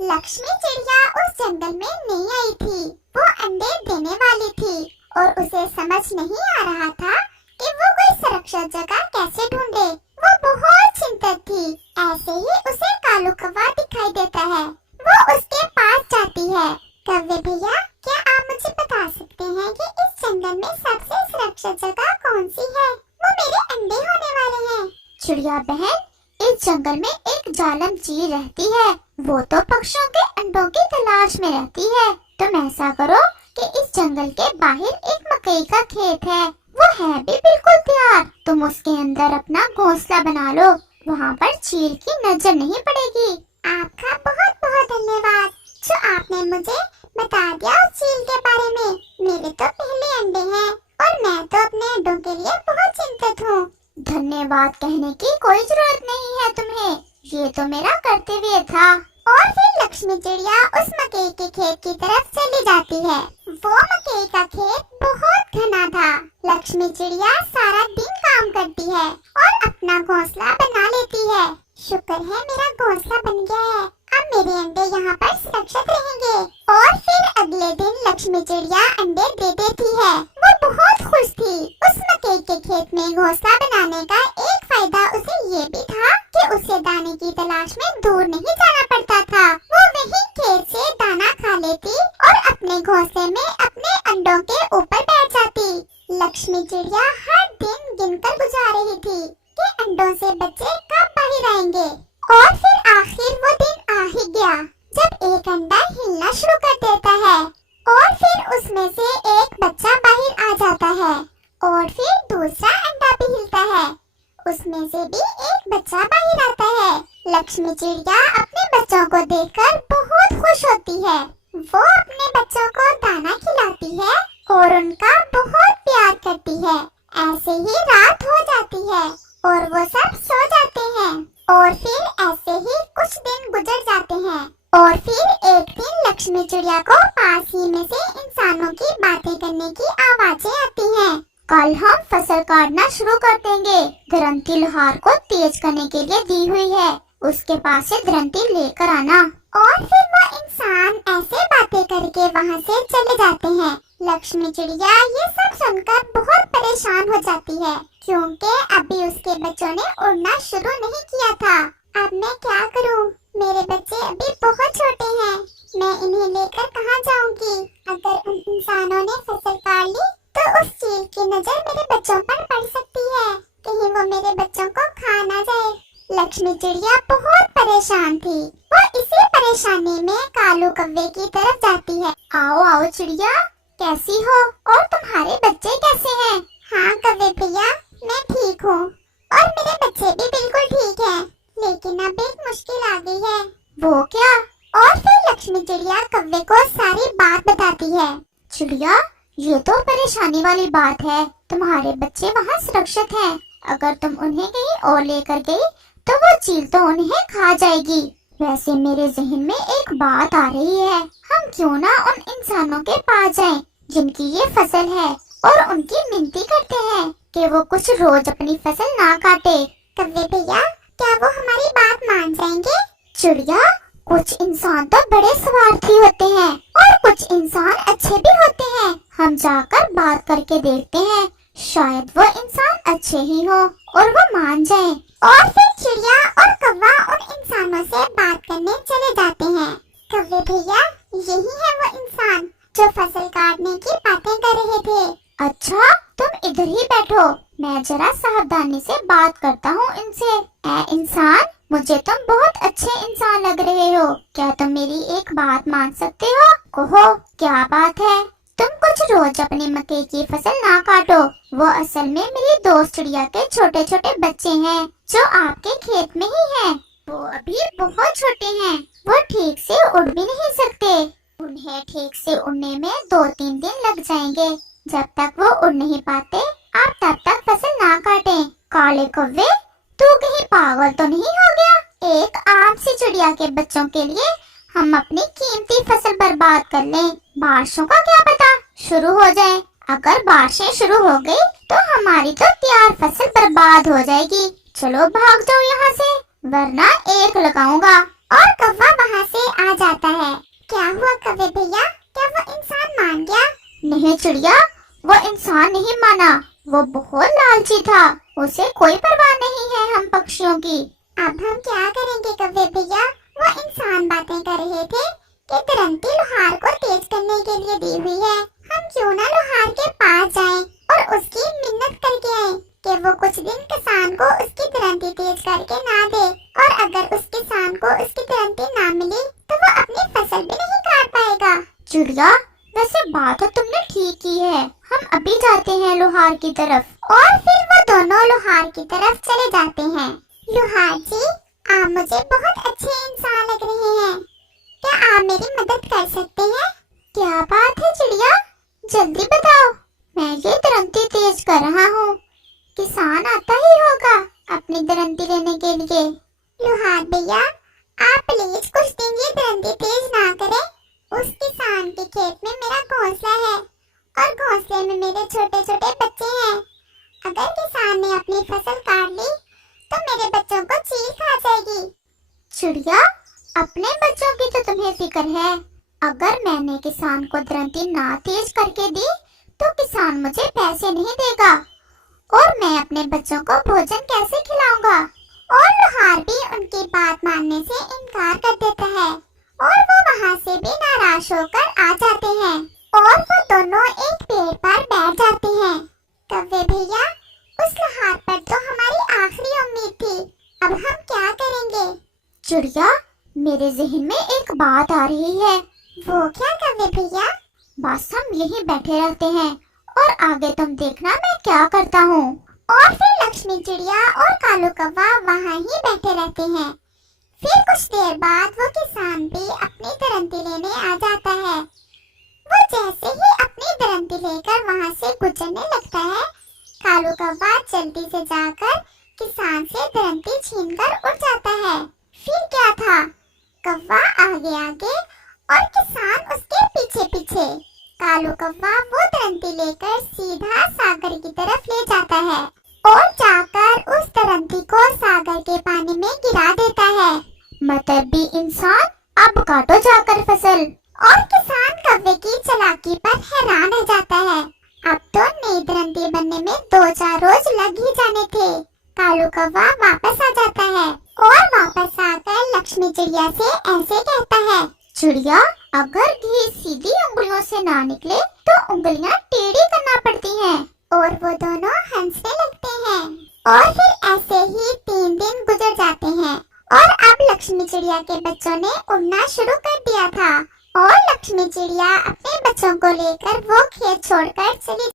लक्ष्मी चिड़िया उस जंगल में नहीं आई थी। वो अंडे देने वाली थी और उसे समझ नहीं आ रहा था कि वो कोई सुरक्षित जगह कैसे ढूंढे। वो बहुत चिंतित थी। ऐसे ही उसे कालू कौवा दिखाई देता है। वो उसके पास जाती है। कौवे भैया, क्या आप मुझे बता सकते हैं कि इस जंगल में सबसे सुरक्षित जगह कौन सी है? वो मेरे अंडे होने वाले हैं। चिड़िया बहन, इस जंगल में एक जालम चील रहती है। वो तो पक्षियों के अंडों की तलाश में रहती है। तुम ऐसा करो कि इस जंगल के बाहर एक मकई का खेत है, वो है भी बिल्कुल तैयार। तुम उसके अंदर अपना घोंसला बना लो, वहाँ पर चील की नजर नहीं पड़ेगी। आपका बहुत बहुत धन्यवाद जो आपने मुझे बता दिया उस चील के बारे में। मेरे तो पहले अंडे हैं और मैं तो अपने अंडों के लिए बहुत चिंतित हूँ। धन्यवाद कहने की कोई जरूरत नहीं है तुम्हें, ये तो मेरा कर्तव्य था। और फिर लक्ष्मी चिड़िया उस मकई के खेत की तरफ चली जाती है। वो मकई का खेत बहुत घना था। लक्ष्मी चिड़िया सारा दिन काम करती है और अपना घोंसला बना लेती है। शुक्र है मेरा घोंसला बन गया है, अब मेरे अंडे यहाँ पर सुरक्षित रहेंगे। और फिर अगले दिन लक्ष्मी चिड़िया अंडे दे देती है। वो बहुत खुश थी। उस मकई के खेत में घोंसला बनाने का एक फायदा उसे ये भी था कि उसे दाने की तलाश में दूर नहीं जाना पड़ता था। वो वहीं खेत से दाना खा लेती और अपने घोंसले में अपने अंडों के ऊपर बैठ जाती। लक्ष्मी चिड़िया हर दिन गिनकर गुजार रही थी कि अंडों से बच्चे कब बाहर आएंगे। और फिर आखिर वो दिन आ ही गया जब एक अंडा हिलना शुरू कर देता है और फिर उसमें से एक बच्चा बाहर आ जाता है और फिर दूसरा अंडा भी हिलता है, उसमें से भी एक बच्चा बाहर आता है। लक्ष्मी चिड़िया अपने बच्चों को देखकर बहुत खुश होती है। वो अपने बच्चों को दाना खिलाती है और उनका बहुत प्यार करती है। ऐसे ही रात हो जाती है और वो सब सो जाते हैं। और फिर ऐसे ही कुछ दिन गुजर जाते हैं और फिर एक दिन लक्ष्मी चिड़िया को पास ही में से इंसानों की बातें करने की आवाजें आती हैं। कल हम फसल काटना शुरू कर देंगे, धरंती लोहार को तेज करने के लिए दी हुई है, उसके पास से धरंती लेकर आना। और फिर वो इंसान ऐसे बातें करके वहाँ से चले जाते हैं। लक्ष्मी चिड़िया ये सब सुनकर बहुत परेशान हो जाती है क्योंकि अभी उसके बच्चों ने उड़ना शुरू नहीं किया था। अब मैं क्या करूँ? मेरे बच्चे अभी बहुत छोटे हैं, मैं इन्हें लेकर कहाँ जाऊँगी? अगर उन इंसानों ने फसल काट ली तो उस चील की नजर मेरे बच्चों पर पड़ सकती है, कहीं वो मेरे बच्चों को खा ना जाए। लक्ष्मी चिड़िया बहुत परेशान थी। वो इसी परेशानी में कालू कौवे की तरफ जाती है। आओ आओ चिड़िया, कैसी हो और तुम्हारे बच्चे कैसे हैं? हाँ कौवे भैया, मैं ठीक हूँ और मेरे बच्चे भी बिल्कुल ठीक हैं, लेकिन अब एक मुश्किल आ गई है। वो क्या? और फिर लक्ष्मी चिड़िया कौवे को सारी बात बताती है। चिड़िया, ये तो परेशानी वाली बात है, तुम्हारे बच्चे वहाँ सुरक्षित हैं। अगर तुम उन्हें कहीं और लेकर गई तो वो चील तो उन्हें खा जाएगी। वैसे मेरे जहन में एक बात आ रही है, हम क्यों ना उन इंसानों के पास जाएं जिनकी ये फसल है और उनकी मिन्नती करते हैं कि वो कुछ रोज अपनी फसल ना काटे। कौवे भैया, क्या वो हमारी बात मान जाएंगे? चिड़िया, कुछ इंसान तो बड़े स्वार्थी होते हैं और कुछ इंसान अच्छे भी होते हैं। हम जाकर बात करके देखते हैं, शायद वो इंसान अच्छे ही हो और वो मान जाएं। और फिर चिड़िया और कौवा उन इंसानों से बात करने चले जाते हैं। कौवे भैया, यही है वो इंसान जो फसल काटने की बातें कर रहे थे। अच्छा, तुम इधर ही बैठो, मैं जरा सावधानी से बात करता हूँ इनसे। ऐ इंसान, मुझे तुम बहुत अच्छे इंसान लग रहे हो, क्या तुम मेरी एक बात मान सकते हो? कहो, क्या बात है? तुम कुछ रोज अपनी मकई की फसल ना काटो, वो असल में मेरी दोस्त चिड़िया के छोटे छोटे बच्चे हैं जो आपके खेत में ही हैं। वो अभी बहुत छोटे हैं, वो ठीक से उड़ भी नहीं सकते। उन्हें ठीक से उड़ने में 2-3 दिन लग जाएंगे। जब तक वो उड़ नहीं पाते, आप तब तक फसल ना काटें। काले कौवे, तू कहीं पागल तो नहीं हो गया? एक आम सी चिड़िया के बच्चों के लिए हम अपनी कीमती फसल बर्बाद कर लें। बारिशों का क्या पता शुरू हो जाए। अगर बारिशें शुरू हो गई तो हमारी तो तैयार फसल बर्बाद हो जाएगी। चलो भाग जाओ यहाँ से, वरना एक लगाऊंगा। और कौवा वहाँ से आ जाता है। क्या हुआ कौवे भैया, क्या वो इंसान मान गया? नहीं चिड़िया, वो इंसान नहीं माना, वो बहुत लालची था, उसे कोई परवाह नहीं है हम पक्षियों की। अब हम क्या करेंगे कौवे भैया? वो इंसान बातें कर रहे थे कि दरंती लोहार को तेज करने के लिए दी हुई है। हम क्यों ना लोहार के पास जाएं और उसकी मिन्नत करके आएं कि वो कुछ दिन किसान को उसकी दरंती तेज करके ना दे, और अगर उस किसान को उसकी दरंती ना मिली तो वो अपनी फसल भी नहीं काट पाएगा। चिड़िया, वैसे बात तो तुमने ठीक की है, हम अभी जाते हैं लोहार की तरफ। और फिर वो दोनों लोहार की तरफ चले जाते हैं। लोहार जी, आप मुझे बहुत अच्छे इंसान लग रहे हैं, क्या आप मेरी मदद कर सकते हैं? क्या बात है चिड़िया, जल्दी बताओ, मैं ये दरंती तेज कर रहा हूँ, किसान आता ही होगा अपनी दरंती लेने के लिए। लोहार भैया, आप प्लीज कुछ दिन ये दरंती तेज ना करें। उस किसान के खेत में मेरा घोंसला है और घोंसले में मेरे छोटे छोटे बच्चे हैं। अगर किसान ने अपनी फसल काट ली तो मेरे बच्चों को चील खा जाएगी। चिड़िया, अपने बच्चों की तो तुम्हें फिक्र है, अगर मैंने किसान को दरंती ना तेज करके दी तो किसान मुझे पैसे नहीं देगा और मैं अपने बच्चों को भोजन कैसे खिलाऊंगा। और लोहार भी उनकी बात मानने से इनकार कर देता है और वो वहाँ से भी नाराज होकर आ जाते हैं और वो दोनों एक पेड़ पर बैठ जाते हैं। कौवे भैया, उस लोहार पर तो हमारी आखिरी उम्मीद थी, अब हम क्या करेंगे? चिड़िया, मेरे जहन में एक बात आ रही है। वो क्या कौवे भैया? बस हम यहीं बैठे रहते हैं और आगे तुम देखना मैं क्या करता हूँ। और फिर लक्ष्मी चिड़िया और कालू कौवा वहाँ ही बैठे रहते हैं। फिर कुछ देर बाद वो किसान भी अपनी दरंती लेने आ जाता है। वो जैसे ही अपनी दरंती लेकर वहाँ से गुजरने लगता है, कालू कौवा जल्दी से जाकर किसान से दरंती छीनकर उड़ जाता है। फिर क्या था, कौवा आगे आगे और किसान उसके पीछे पीछे। कालू कौवा वो दरंती लेकर सीधा सागर की तरफ ले जाता है और जाकर उस दरंती को सागर के पानी में गिरा देता है। मतलबी इंसान, अब काटो जाकर फसल। और किसान कौवे की चालाकी पर हैरान रह जाता है। अब तो नई दरंती बनने में 2-4 रोज लग ही जाने थे। कालू कौवा वापस आ जाता है और वापस आकर लक्ष्मी चिड़िया से ऐसे कहता है, चिड़िया, अगर घी सीधी उंगलियों से ना निकले तो उंगलियां टेढ़ी करना पड़ती हैं। और वो दोनों हंसने लगते हैं। और फिर ऐसे ही 3 दिन गुजर जाते हैं और अब लक्ष्मी चिड़िया के बच्चों ने उड़ना शुरू कर दिया था और लक्ष्मी चिड़िया अपने बच्चों को लेकर वो खेत छोड़कर चली